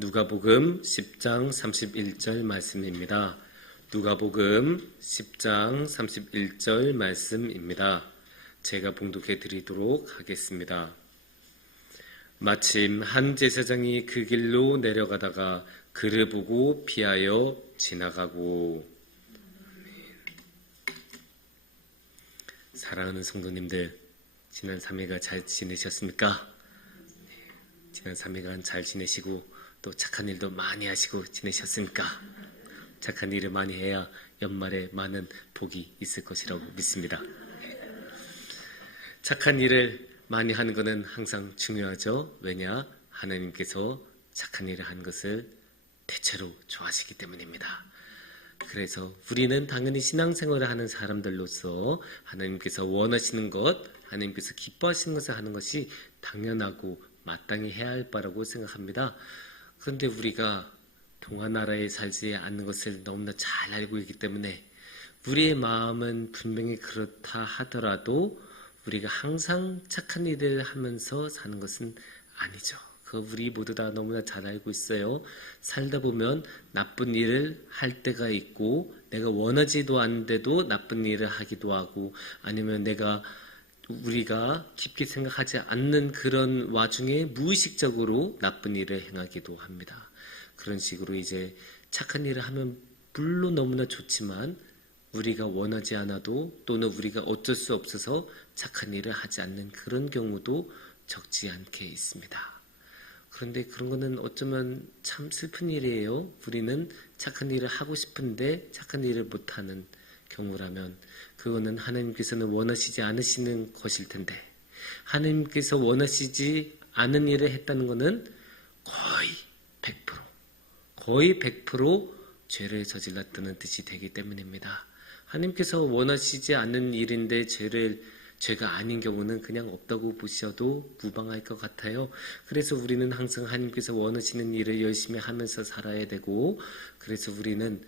누가복음 10장 31절 말씀입니다. 누가복음 10장 31절 말씀입니다. 제가 봉독해 드리도록 하겠습니다. 마침 한 제사장이 그 길로 내려가다가 그를 보고 피하여 지나가고. 사랑하는 성도님들, 지난 3일간 잘 지내셨습니까? 지난 3일간 잘 지내시고 또 착한 일도 많이 하시고 지내셨습니까? 착한 일을 많이 해야 연말에 많은 복이 있을 것이라고 믿습니다. 착한 일을 많이 하는 것은 항상 중요하죠. 왜냐? 하나님께서 착한 일을 하는 것을 대체로 좋아하시기 때문입니다. 그래서 우리는 당연히 신앙생활을 하는 사람들로서 하나님께서 원하시는 것, 하나님께서 기뻐하시는 것을 하는 것이 당연하고 마땅히 해야 할 바라고 생각합니다. 그런데 우리가 동화나라에 살지 않는 것을 너무나 잘 알고 있기 때문에 우리의 마음은 분명히 그렇다 하더라도 우리가 항상 착한 일을 하면서 사는 것은 아니죠. 그거 우리 모두 다 너무나 잘 알고 있어요. 살다 보면 나쁜 일을 할 때가 있고 내가 원하지도 않는데도 나쁜 일을 하기도 하고 아니면 우리가 깊게 생각하지 않는 그런 와중에 무의식적으로 나쁜 일을 행하기도 합니다. 그런 식으로 이제 착한 일을 하면 물론 너무나 좋지만 우리가 원하지 않아도 또는 우리가 어쩔 수 없어서 착한 일을 하지 않는 그런 경우도 적지 않게 있습니다. 그런데 그런 거는 어쩌면 참 슬픈 일이에요. 우리는 착한 일을 하고 싶은데 착한 일을 못하는 경우라면 그거는 하나님께서는 원하시지 않으시는 것일 텐데 하나님께서 원하시지 않은 일을 했다는 것은 거의 100% 죄를 저질렀다는 뜻이 되기 때문입니다. 하나님께서 원하시지 않는 일인데 죄가 아닌 경우는 그냥 없다고 보셔도 무방할 것 같아요. 그래서 우리는 항상 하나님께서 원하시는 일을 열심히 하면서 살아야 되고 그래서 우리는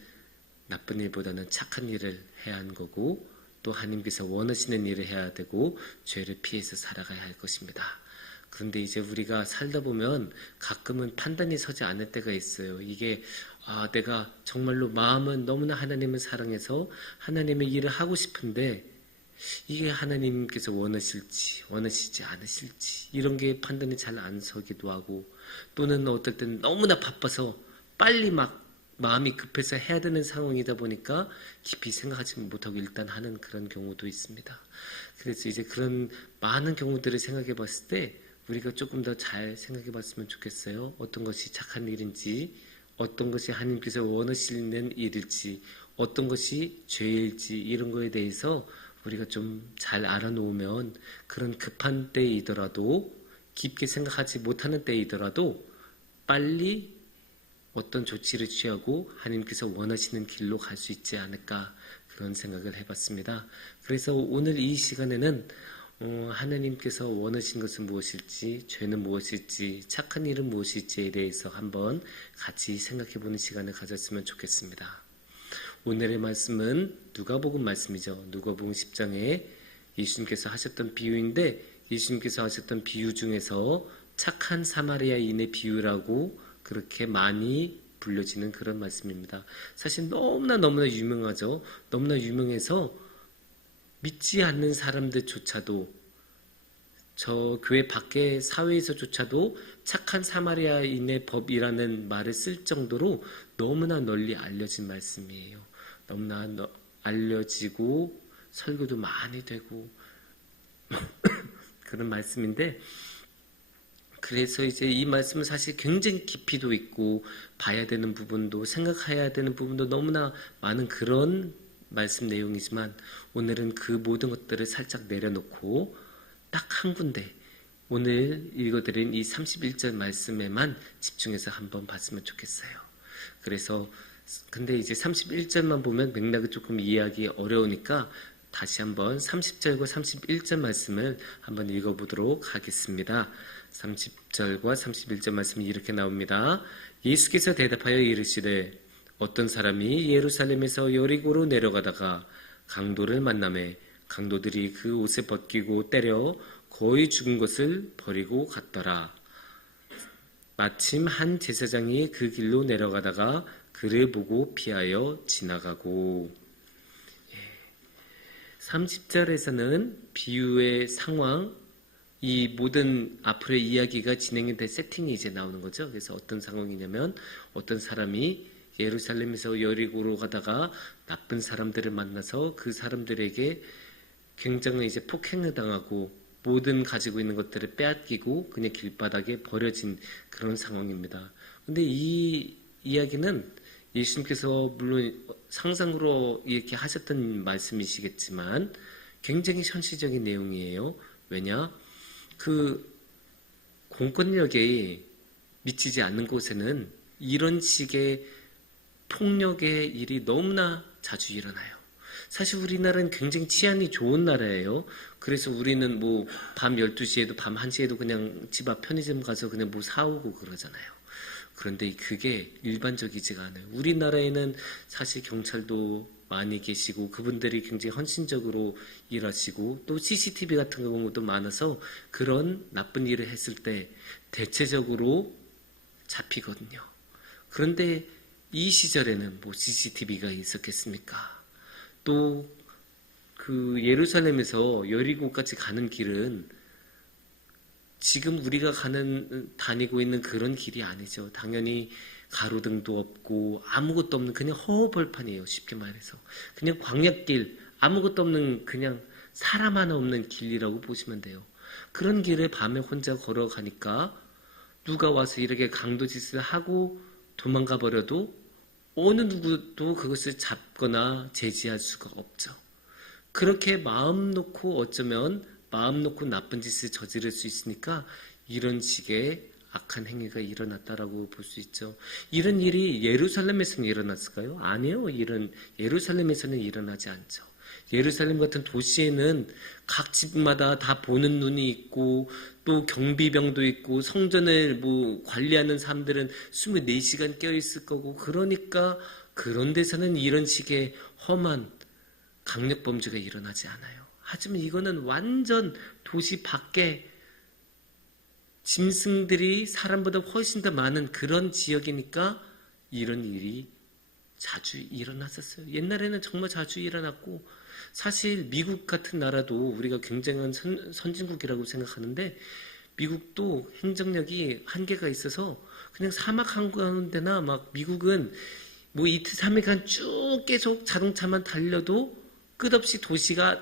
나쁜 일보다는 착한 일을 해야 하는 거고 또 하나님께서 원하시는 일을 해야 되고 죄를 피해서 살아가야 할 것입니다. 그런데 이제 우리가 살다 보면 가끔은 판단이 서지 않을 때가 있어요. 이게 내가 정말로 마음은 너무나 하나님을 사랑해서 하나님의 일을 하고 싶은데 이게 하나님께서 원하실지 원하시지 않으실지 이런 게 판단이 잘 안 서기도 하고 또는 어떨 때는 너무나 바빠서 빨리 마음이 급해서 해야 되는 상황이다 보니까 깊이 생각하지 못하고 일단 하는 그런 경우도 있습니다. 그래서 이제 그런 많은 경우들을 생각해 봤을 때 우리가 조금 더 잘 생각해 봤으면 좋겠어요. 어떤 것이 착한 일인지 어떤 것이 하나님께서 원하시는 일일지 어떤 것이 죄일지 이런 거에 대해서 우리가 좀 잘 알아놓으면 그런 급한 때이더라도 깊게 생각하지 못하는 때이더라도 빨리 어떤 조치를 취하고 하나님께서 원하시는 길로 갈 수 있지 않을까 그런 생각을 해봤습니다. 그래서 오늘 이 시간에는 하나님께서 원하신 것은 무엇일지 죄는 무엇일지 착한 일은 무엇일지에 대해서 한번 같이 생각해보는 시간을 가졌으면 좋겠습니다. 오늘의 말씀은 누가복음 말씀이죠. 누가복음 10장에 예수님께서 하셨던 비유인데 예수님께서 하셨던 비유 중에서 착한 사마리아인의 비유라고 그렇게 많이 불려지는 그런 말씀입니다. 사실 너무나 유명하죠. 너무나 유명해서 믿지 않는 사람들조차도 저 교회 밖의 사회에서조차도 착한 사마리아인의 법이라는 말을 쓸 정도로 너무나 널리 알려진 말씀이에요. 너무나 알려지고 설교도 많이 되고 그런 말씀인데 그래서 이제 이 말씀은 사실 굉장히 깊이도 있고 봐야 되는 부분도 생각해야 되는 부분도 너무나 많은 그런 말씀 내용이지만 오늘은 그 모든 것들을 살짝 내려놓고 딱 한 군데 오늘 읽어드린 이 31절 말씀에만 집중해서 한번 봤으면 좋겠어요. 그래서 근데 이제 31절만 보면 맥락을 조금 이해하기 어려우니까 다시 한번 30절과 31절 말씀을 한번 읽어보도록 하겠습니다. 30절과 31절 말씀이 이렇게 나옵니다. 예수께서 대답하여 이르시되 어떤 사람이 예루살렘에서 여리고로 내려가다가 강도를 만나매 강도들이 그 옷을 벗기고 때려 거의 죽은 것을 버리고 갔더라. 마침 한 제사장이 그 길로 내려가다가 그를 보고 피하여 지나가고. 30절에서는 비유의 상황, 이 모든 앞으로의 이야기가 진행이 될 세팅이 이제 나오는 거죠. 그래서 어떤 상황이냐면 어떤 사람이 예루살렘에서 여리고로 가다가 나쁜 사람들을 만나서 그 사람들에게 굉장히 이제 폭행을 당하고 모든 가지고 있는 것들을 빼앗기고 그냥 길바닥에 버려진 그런 상황입니다. 근데 이 이야기는 예수님께서 물론 상상으로 이렇게 하셨던 말씀이시겠지만 굉장히 현실적인 내용이에요. 왜냐? 그 공권력에 미치지 않는 곳에는 이런 식의 폭력의 일이 너무나 자주 일어나요. 사실 우리나라는 굉장히 치안이 좋은 나라예요. 그래서 우리는 뭐 밤 12시에도 밤 1시에도 그냥 집 앞 편의점 가서 그냥 뭐 사오고 그러잖아요. 그런데 그게 일반적이지가 않아요. 우리나라에는 사실 경찰도 많이 계시고 그분들이 굉장히 헌신적으로 일하시고 또 CCTV 같은 경우도 많아서 그런 나쁜 일을 했을 때 대체적으로 잡히거든요. 그런데 이 시절에는 뭐 CCTV가 있었겠습니까? 또 그 예루살렘에서 여리고까지 가는 길은 지금 우리가 다니고 있는 그런 길이 아니죠. 당연히 가로등도 없고 아무것도 없는 그냥 허허벌판이에요. 쉽게 말해서. 그냥 광야길, 아무것도 없는 그냥 사람 하나 없는 길이라고 보시면 돼요. 그런 길을 밤에 혼자 걸어가니까 누가 와서 이렇게 강도짓을 하고 도망가 버려도 어느 누구도 그것을 잡거나 제지할 수가 없죠. 그렇게 마음 놓고 어쩌면 마음 놓고 나쁜 짓을 저지를 수 있으니까 이런 식의 악한 행위가 일어났다라고 볼 수 있죠. 이런 일이 예루살렘에서는 일어났을까요? 아니요. 예루살렘에서는 일어나지 않죠. 예루살렘 같은 도시에는 각 집마다 다 보는 눈이 있고 또 경비병도 있고 성전을 뭐 관리하는 사람들은 24시간 깨어 있을 거고 그러니까 그런 데서는 이런 식의 험한 강력범죄가 일어나지 않아요. 하지만 이거는 완전 도시 밖에 짐승들이 사람보다 훨씬 더 많은 그런 지역이니까 이런 일이 자주 일어났었어요. 옛날에는 정말 자주 일어났고 사실 미국 같은 나라도 우리가 굉장한 선진국이라고 생각하는데 미국도 행정력이 한계가 있어서 그냥 사막 한가운데나 막 미국은 뭐 이틀 3일간 쭉 계속 자동차만 달려도 끝없이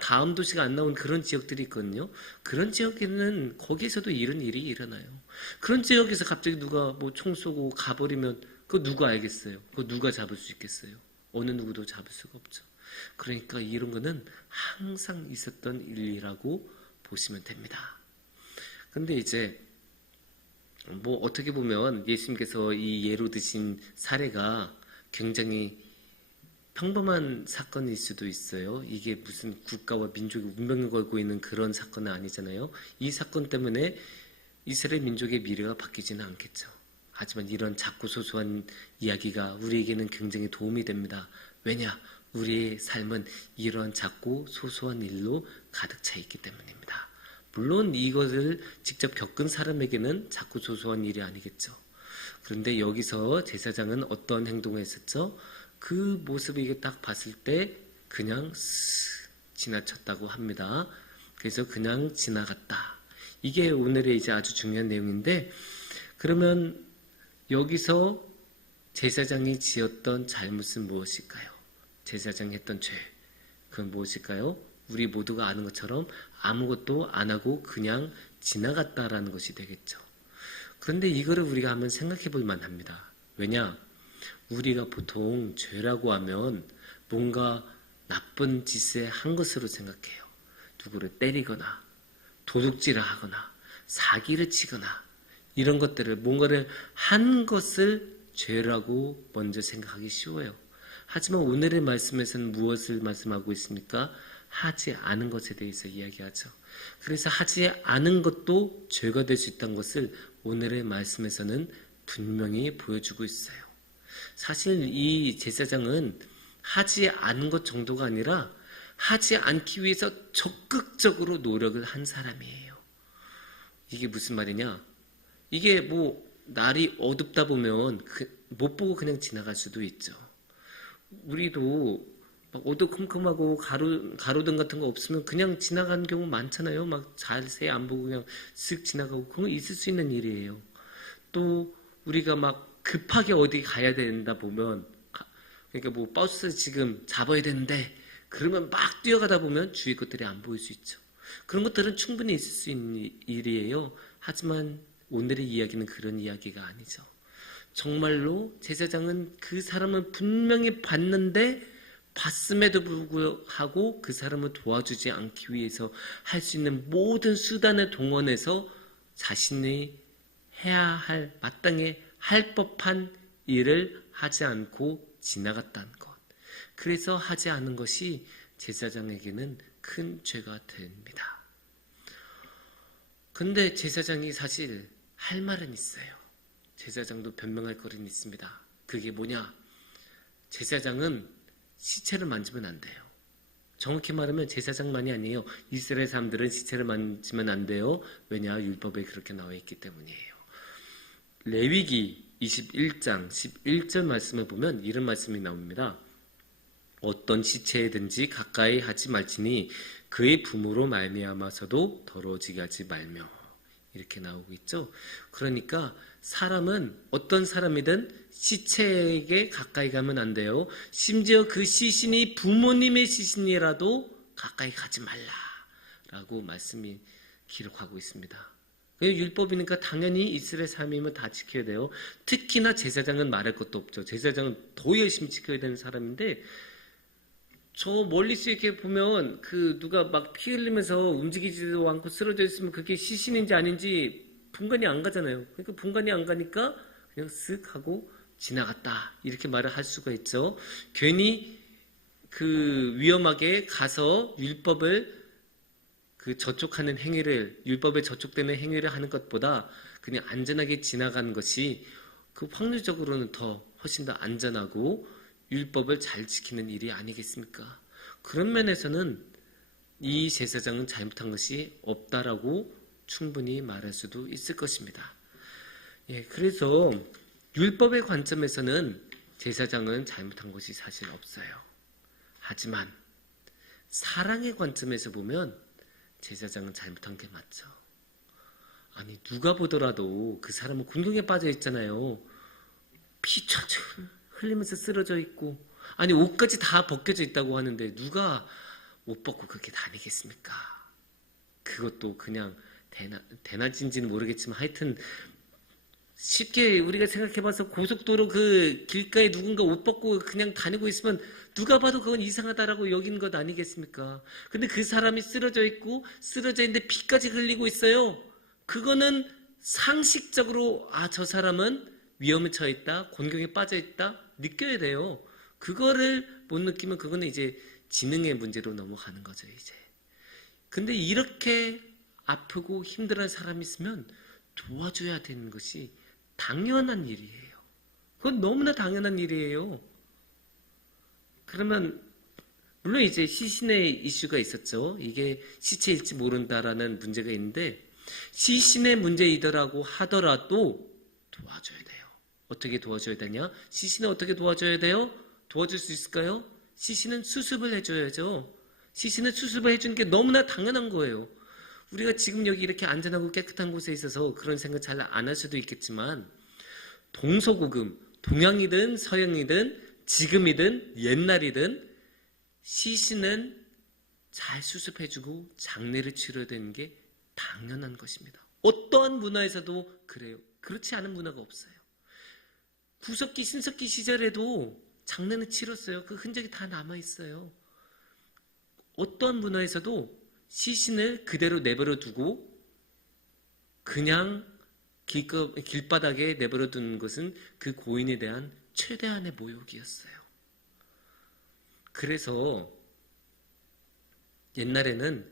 다음 도시가 안 나온 그런 지역들이 있거든요. 그런 지역에는 거기에서도 이런 일이 일어나요. 그런 지역에서 갑자기 누가 뭐 총 쏘고 가버리면 그거 누가 알겠어요? 그거 누가 잡을 수 있겠어요? 어느 누구도 잡을 수가 없죠. 그러니까 이런 거는 항상 있었던 일이라고 보시면 됩니다. 근데 이제 뭐 어떻게 보면 예수님께서 이 예로 드신 사례가 굉장히 평범한 사건일 수도 있어요. 이게 무슨 국가와 민족의 운명을 걸고 있는 그런 사건은 아니잖아요. 이 사건 때문에 이스라엘 민족의 미래가 바뀌지는 않겠죠. 하지만 이런 작고 소소한 이야기가 우리에게는 굉장히 도움이 됩니다. 왜냐? 우리의 삶은 이런 작고 소소한 일로 가득 차 있기 때문입니다. 물론 이것을 직접 겪은 사람에게는 작고 소소한 일이 아니겠죠. 그런데 여기서 제사장은 어떤 행동을 했었죠? 그 모습을 딱 봤을 때 그냥 지나쳤다고 합니다. 그래서 그냥 지나갔다. 이게 오늘의 이제 아주 중요한 내용인데 그러면 여기서 제사장이 지었던 잘못은 무엇일까요? 제사장이 했던 죄, 그건 무엇일까요? 우리 모두가 아는 것처럼 아무것도 안 하고 그냥 지나갔다라는 것이 되겠죠. 그런데 이거를 우리가 한번 생각해 볼 만합니다. 왜냐? 우리가 보통 죄라고 하면 뭔가 나쁜 짓을 한 것으로 생각해요. 누구를 때리거나 도둑질을 하거나 사기를 치거나 이런 것들을 뭔가를 한 것을 죄라고 먼저 생각하기 쉬워요. 하지만 오늘의 말씀에서는 무엇을 말씀하고 있습니까? 하지 않은 것에 대해서 이야기하죠. 그래서 하지 않은 것도 죄가 될 수 있다는 것을 오늘의 말씀에서는 분명히 보여주고 있어요. 사실 이 제사장은 하지 않은 것 정도가 아니라 하지 않기 위해서 적극적으로 노력을 한 사람이에요. 이게 무슨 말이냐? 이게 뭐 날이 어둡다 보면 못 보고 그냥 지나갈 수도 있죠. 우리도 막 어두컴컴하고 가로등 같은 거 없으면 그냥 지나가는 경우 많잖아요. 막 자세히 안 보고 그냥 쓱 지나가고, 그건 있을 수 있는 일이에요. 또 우리가 막 급하게 어디 가야 된다 보면, 그러니까 뭐 버스 지금 잡아야 되는데 그러면 막 뛰어가다 보면 주위 것들이 안 보일 수 있죠. 그런 것들은 충분히 있을 수 있는 일이에요. 하지만 오늘의 이야기는 그런 이야기가 아니죠. 정말로 제사장은 그 사람을 분명히 봤는데, 봤음에도 불구하고 그 사람을 도와주지 않기 위해서 할 수 있는 모든 수단을 동원해서 자신이 해야 할, 마땅히 할 법한 일을 하지 않고 지나갔다는 것. 그래서 하지 않은 것이 제사장에게는 큰 죄가 됩니다. 근데 제사장이 사실 할 말은 있어요. 제사장도 변명할 거리는 있습니다. 그게 뭐냐? 제사장은 시체를 만지면 안 돼요. 정확히 말하면 제사장만이 아니에요. 이스라엘 사람들은 시체를 만지면 안 돼요. 왜냐? 율법에 그렇게 나와 있기 때문이에요. 레위기 21장 11절 말씀을 보면 이런 말씀이 나옵니다. 어떤 시체에든지 가까이 하지 말지니 그의 부모로 말미암아서도 더러워지게 하지 말며, 이렇게 나오고 있죠. 그러니까 사람은 어떤 사람이든 시체에게 가까이 가면 안 돼요. 심지어 그 시신이 부모님의 시신이라도 가까이 가지 말라라고 말씀이 기록하고 있습니다. 율법이니까 당연히 이스라엘 사람이면 다 지켜야 돼요. 특히나 제사장은 말할 것도 없죠. 제사장은 더 열심히 지켜야 되는 사람인데, 저 멀리서 이렇게 보면 누가 막 피 흘리면서 움직이지도 않고 쓰러져 있으면 그게 시신인지 아닌지 분간이 안 가잖아요. 그러니까 분간이 안 가니까 그냥 쓱 하고 지나갔다, 이렇게 말을 할 수가 있죠. 괜히 위험하게 가서 율법을 저촉하는 행위를, 율법에 저촉되는 행위를 하는 것보다 그냥 안전하게 지나가는 것이 확률적으로는 훨씬 더 안전하고 율법을 잘 지키는 일이 아니겠습니까? 그런 면에서는 이 제사장은 잘못한 것이 없다라고 충분히 말할 수도 있을 것입니다. 그래서 율법의 관점에서는 제사장은 잘못한 것이 사실 없어요. 하지만 사랑의 관점에서 보면 제사장은 잘못한 게 맞죠. 아니, 누가 보더라도 그 사람은 곤경에 빠져 있잖아요. 피 철철 흘리면서 쓰러져 있고, 아니 옷까지 다 벗겨져 있다고 하는데 누가 옷 벗고 그렇게 다니겠습니까? 그것도 그냥 대낮인지는 모르겠지만 하여튼 쉽게 우리가 생각해봐서 고속도로 그 길가에 누군가 옷 벗고 그냥 다니고 있으면 누가 봐도 그건 이상하다라고 여기는 것 아니겠습니까? 근데 그 사람이 쓰러져 있고 쓰러져 있는데 피까지 흘리고 있어요. 그거는 상식적으로 저 사람은 위험에 처해 있다, 곤경에 빠져 있다 느껴야 돼요. 그거를 못 느끼면 그거는 이제 지능의 문제로 넘어가는 거죠, 이제. 근데 이렇게 아프고 힘들어하는 사람이 있으면 도와줘야 되는 것이 당연한 일이에요. 그건 너무나 당연한 일이에요. 그러면 물론 이제 시신의 이슈가 있었죠. 이게 시체일지 모른다라는 문제가 있는데, 시신의 문제이더라고 하더라도 도와줘야 돼요. 어떻게 도와줘야 되냐? 시신을 어떻게 도와줘야 돼요? 도와줄 수 있을까요? 시신은 수습을 해줘야죠. 시신은 수습을 해주는 게 너무나 당연한 거예요. 우리가 지금 여기 이렇게 안전하고 깨끗한 곳에 있어서 그런 생각 잘 안 할 수도 있겠지만, 동서고금, 동양이든 서양이든 지금이든 옛날이든 시신은 잘 수습해주고 장례를 치러야 되는 게 당연한 것입니다. 어떠한 문화에서도 그래요. 그렇지 않은 문화가 없어요. 구석기, 신석기 시절에도 장례는 치렀어요. 그 흔적이 다 남아있어요. 어떠한 문화에서도 시신을 그대로 내버려 두고 그냥 길바닥에 내버려 두는 것은 그 고인에 대한 최대한의 모욕이었어요. 그래서 옛날에는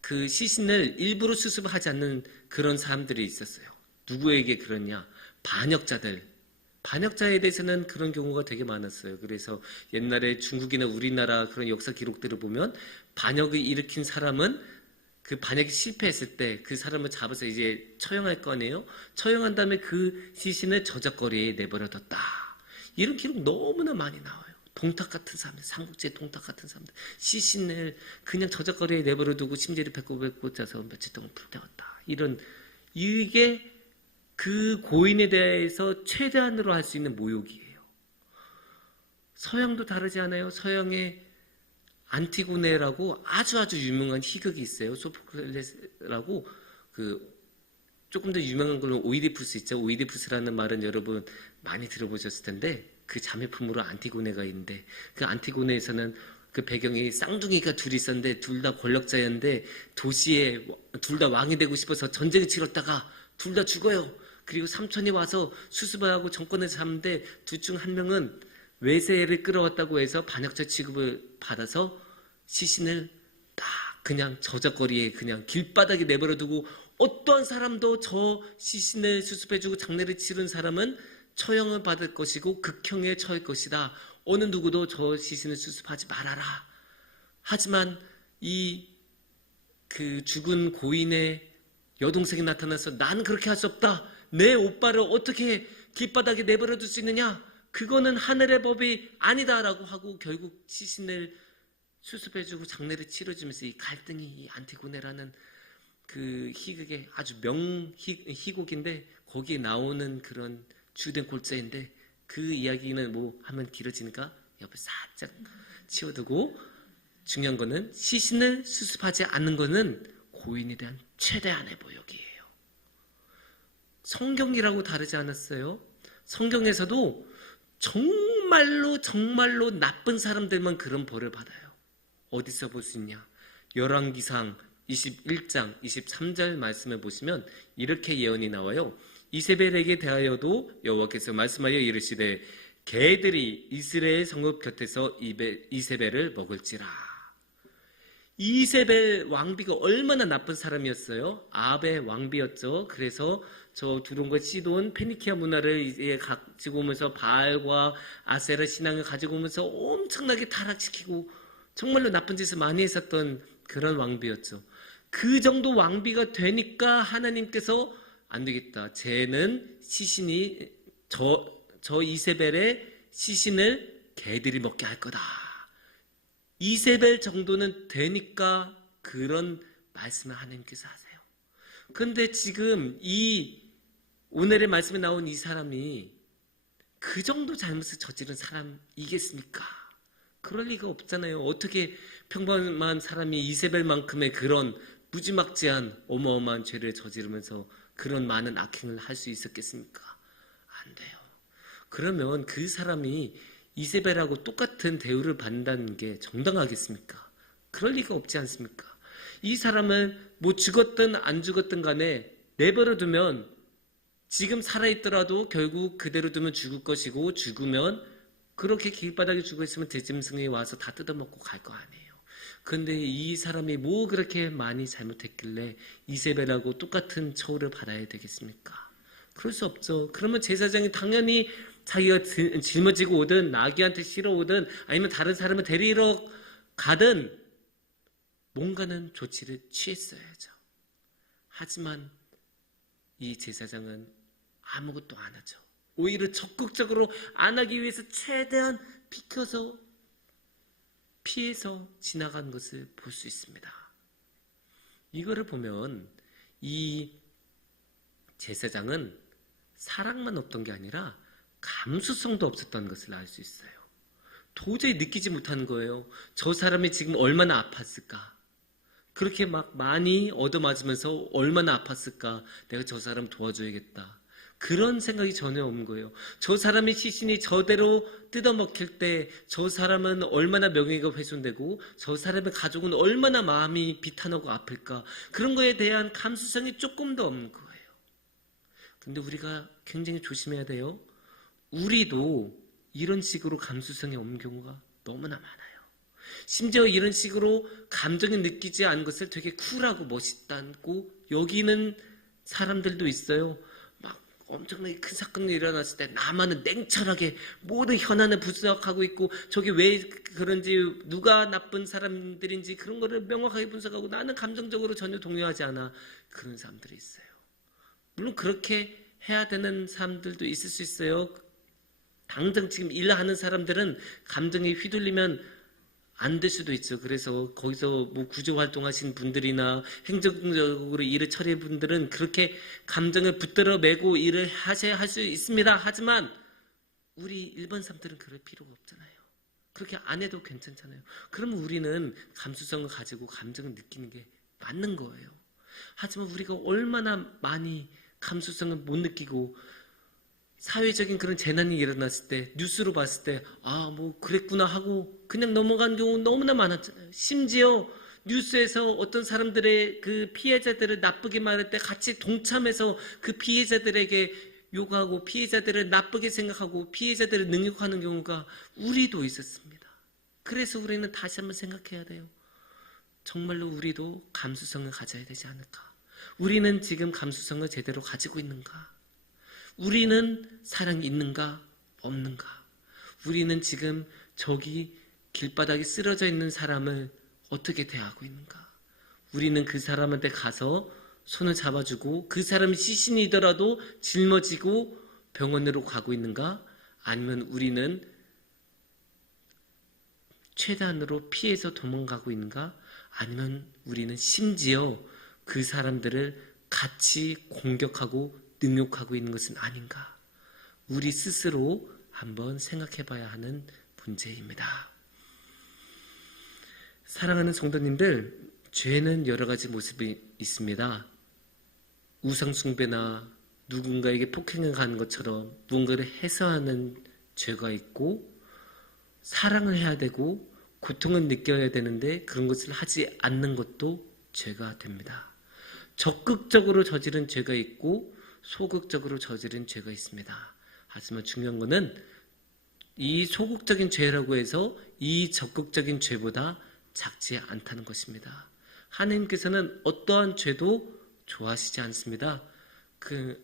그 시신을 일부러 수습하지 않는 그런 사람들이 있었어요. 누구에게 그러냐? 반역자에 대해서는 그런 경우가 되게 많았어요. 그래서 옛날에 중국이나 우리나라 그런 역사 기록들을 보면 반역을 일으킨 사람은 그 반역이 실패했을 때 그 사람을 잡아서 이제 처형할 거 아니에요? 처형한 다음에 그 시신을 저작거리에 내버려뒀다. 이런 기록 너무나 많이 나와요. 동탁 같은 사람들, 삼국지의 동탁 같은 사람들, 시신을 그냥 저작거리에 내버려두고 심지를 배꼽 짜서 며칠 동안 불태웠다. 이게 그 고인에 대해서 최대한으로 할 수 있는 모욕이에요. 서양도 다르지 않아요? 서양의 안티고네라고 아주 유명한 희극이 있어요. 소포클레스라고 조금 더 유명한 걸로 오이디푸스 있죠. 오이디푸스라는 말은 여러분 많이 들어보셨을 텐데 그 자매품으로 안티고네가 있는데 그 안티고네에서는 그 배경이 쌍둥이가 둘이 있었는데 둘 다 권력자였는데 도시에 둘 다 왕이 되고 싶어서 전쟁을 치렀다가 둘 다 죽어요. 그리고 삼촌이 와서 수습을 하고 정권을 잡는데 둘 중 한 명은 외세를 끌어왔다고 해서 반역자 취급을 받아서 시신을 딱 그냥 저작거리에 그냥 길바닥에 내버려두고 어떠한 사람도 저 시신을 수습해주고 장례를 치른 사람은 처형을 받을 것이고 극형에 처할 것이다. 어느 누구도 저 시신을 수습하지 말아라. 하지만 그 죽은 고인의 여동생이 나타나서 난 그렇게 할 수 없다. 내 오빠를 어떻게 길바닥에 내버려둘 수 있느냐? 그거는 하늘의 법이 아니다라고 하고 결국 시신을 수습해주고 장례를 치러주면서 이 갈등이 이 안티고네라는 그 희극의 아주 희곡인데 거기에 나오는 그런 주된 골자인데 그 이야기는 뭐 하면 길어지니까 옆에 살짝 치워두고 중요한 거는 시신을 수습하지 않는 거는 고인에 대한 최대한의 모욕이에요. 성경이라고 다르지 않았어요? 성경에서도 정말로 나쁜 사람들만 그런 벌을 받아요. 어디서 볼 수 있냐? 열왕기상 21장 23절 말씀을 보시면 이렇게 예언이 나와요. 이세벨에게 대하여도 여호와께서 말씀하여 이르시되 개들이 이스라엘 성읍 곁에서 이세벨을 먹을지라. 이세벨 왕비가 얼마나 나쁜 사람이었어요? 아합의 왕비였죠. 그래서 저 두론과 시돈, 페니키아 문화를 가지고 오면서 바알과 아세라 신앙을 가지고 오면서 엄청나게 타락시키고 정말로 나쁜 짓을 많이 했었던 그런 왕비였죠. 그 정도 왕비가 되니까 하나님께서 안 되겠다. 쟤는 시신이 저 이세벨의 시신을 개들이 먹게 할 거다. 이세벨 정도는 되니까 그런 말씀을 하나님께서 하세요. 그런데 지금 오늘의 말씀에 나온 이 사람이 그 정도 잘못을 저지른 사람이겠습니까? 그럴 리가 없잖아요. 어떻게 평범한 사람이 이세벨만큼의 그런 무지막지한 어마어마한 죄를 저지르면서 그런 많은 악행을 할 수 있었겠습니까? 안 돼요. 그러면 그 사람이 이세벨하고 똑같은 대우를 받는다는 게 정당하겠습니까? 그럴 리가 없지 않습니까? 이 사람은 뭐 죽었든 안 죽었든 간에 내버려두면 지금 살아있더라도 결국 그대로 두면 죽을 것이고 죽으면 그렇게 길바닥에 죽어있으면 대짐승이 와서 다 뜯어먹고 갈 거 아니에요. 그런데 이 사람이 뭐 그렇게 많이 잘못했길래 이세벨하고 똑같은 처우를 받아야 되겠습니까? 그럴 수 없죠. 그러면 제사장이 당연히 자기가 짊어지고 오든 나귀한테 실어 오든 아니면 다른 사람을 데리러 가든 뭔가는 조치를 취했어야죠. 하지만 이 제사장은 아무것도 안 하죠. 오히려 적극적으로 안 하기 위해서 최대한 피해서 지나간 것을 볼 수 있습니다. 이거를 보면 이 제사장은 사랑만 없던 게 아니라 감수성도 없었던 것을 알 수 있어요. 도저히 느끼지 못한 거예요. 저 사람이 지금 얼마나 아팠을까? 그렇게 막 많이 얻어맞으면서 얼마나 아팠을까? 내가 저 사람 도와줘야겠다. 그런 생각이 전혀 없는 거예요. 저 사람의 시신이 저대로 뜯어먹힐 때 저 사람은 얼마나 명예가 훼손되고 저 사람의 가족은 얼마나 마음이 비탄하고 아플까? 그런 거에 대한 감수성이 조금도 없는 거예요. 근데 우리가 굉장히 조심해야 돼요. 우리도 이런 식으로 감수성이 없는 경우가 너무나 많아요. 심지어 이런 식으로 감정이 느끼지 않은 것을 되게 쿨하고 멋있다고 여기는 사람들도 있어요. 막 엄청나게 큰 사건이 일어났을 때 나만은 냉철하게 모든 현안을 분석하고 있고 저게 왜 그런지 누가 나쁜 사람들인지 그런 거를 명확하게 분석하고 나는 감정적으로 전혀 동요하지 않아. 그런 사람들이 있어요. 물론 그렇게 해야 되는 사람들도 있을 수 있어요. 당장 지금 일하는 사람들은 감정에 휘둘리면 안 될 수도 있죠. 그래서 거기서 뭐 구조 활동하신 분들이나 행정적으로 일을 처리한 분들은 그렇게 감정을 붙들어 매고 일을 하셔야 할 수 있습니다. 하지만 우리 일반 사람들은 그럴 필요가 없잖아요. 그렇게 안 해도 괜찮잖아요. 그러면 우리는 감수성을 가지고 감정을 느끼는 게 맞는 거예요. 하지만 우리가 얼마나 많이 감수성을 못 느끼고 사회적인 그런 재난이 일어났을 때 뉴스로 봤을 때 뭐 그랬구나 하고 그냥 넘어간 경우 너무나 많았잖아요. 심지어 뉴스에서 어떤 사람들의 그 피해자들을 나쁘게 말할 때 같이 동참해서 그 피해자들에게 욕하고 피해자들을 나쁘게 생각하고 피해자들을 능욕하는 경우가 우리도 있었습니다. 그래서 우리는 다시 한번 생각해야 돼요. 정말로 우리도 감수성을 가져야 되지 않을까? 우리는 지금 감수성을 제대로 가지고 있는가? 우리는 사랑이 있는가 없는가? 우리는 지금 저기 길바닥에 쓰러져 있는 사람을 어떻게 대하고 있는가? 우리는 그 사람한테 가서 손을 잡아주고 그 사람이 시신이더라도 짊어지고 병원으로 가고 있는가? 아니면 우리는 최단으로 피해서 도망가고 있는가? 아니면 우리는 심지어 그 사람들을 같이 공격하고 능욕하고 있는 것은 아닌가? 우리 스스로 한번 생각해 봐야 하는 문제입니다. 사랑하는 성도님들, 죄는 여러 가지 모습이 있습니다. 우상숭배나 누군가에게 폭행을 가는 것처럼 무언가를 해서하는 죄가 있고 사랑을 해야 되고 고통을 느껴야 되는데 그런 것을 하지 않는 것도 죄가 됩니다. 적극적으로 저지른 죄가 있고 소극적으로 저지른 죄가 있습니다. 하지만 중요한 것은 이 소극적인 죄라고 해서 이 적극적인 죄보다 작지 않다는 것입니다. 하나님께서는 어떠한 죄도 좋아하시지 않습니다.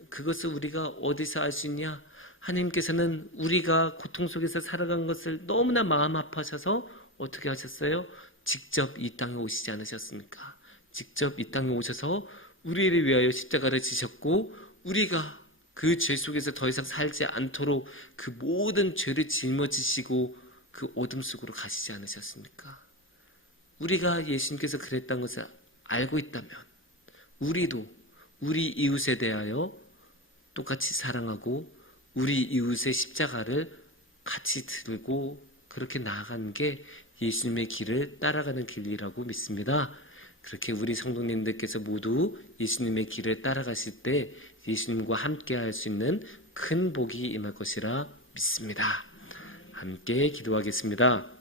그것을 우리가 어디서 알 수 있냐? 하나님께서는 우리가 고통 속에서 살아간 것을 너무나 마음 아파하셔서 어떻게 하셨어요? 직접 이 땅에 오시지 않으셨습니까? 직접 이 땅에 오셔서 우리를 위하여 십자가를 지셨고 우리가 그 죄 속에서 더 이상 살지 않도록 그 모든 죄를 짊어지시고 그 어둠 속으로 가시지 않으셨습니까? 우리가 예수님께서 그랬다는 것을 알고 있다면 우리도 우리 이웃에 대하여 똑같이 사랑하고 우리 이웃의 십자가를 같이 들고 그렇게 나아가는 게 예수님의 길을 따라가는 길이라고 믿습니다. 그렇게 우리 성도님들께서 모두 예수님의 길을 따라가실 때 예수님과 함께 할 수 있는 큰 복이 임할 것이라 믿습니다. 함께 기도하겠습니다.